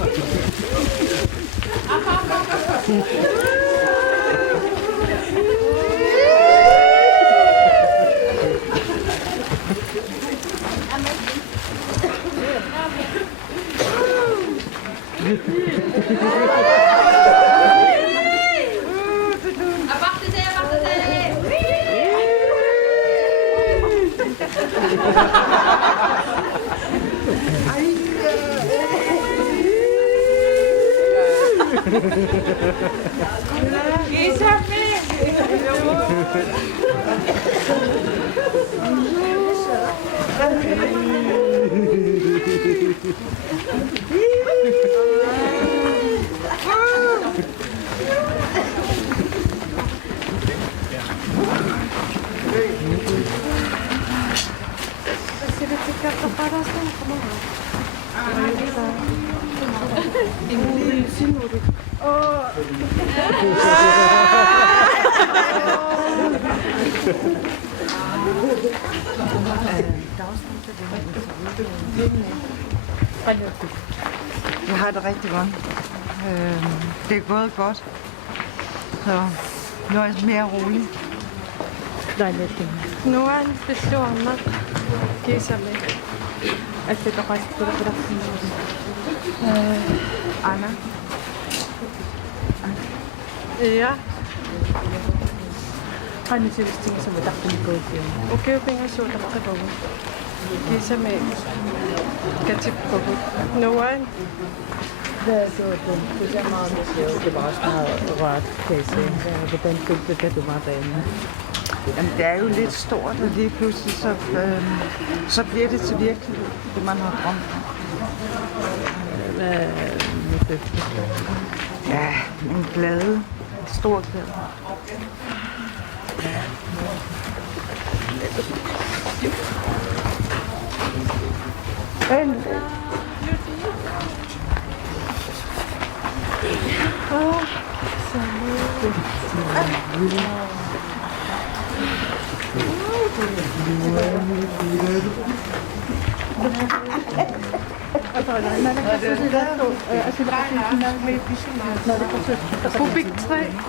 Jeg har det rigtig godt. Det er gået godt. Så nu er jeg mere rolig. نوعاً بالسوامة كيسامي أكيد قاعد تقول Anna. Ja, Ano si Listing sa matakto ni Kofi? okay nga so takbo. Kisame katip ko. Noan, Hvad så den? Det er meget med det var også meget rart, kan jeg se. Hvordan følte det, da du var derinde? Jamen, det er jo lidt stort, og lige pludselig så bliver det til virkelighed, det man har drømt om. Hvad med det? Ja, en glæde. Stor glæde. Rubik 3.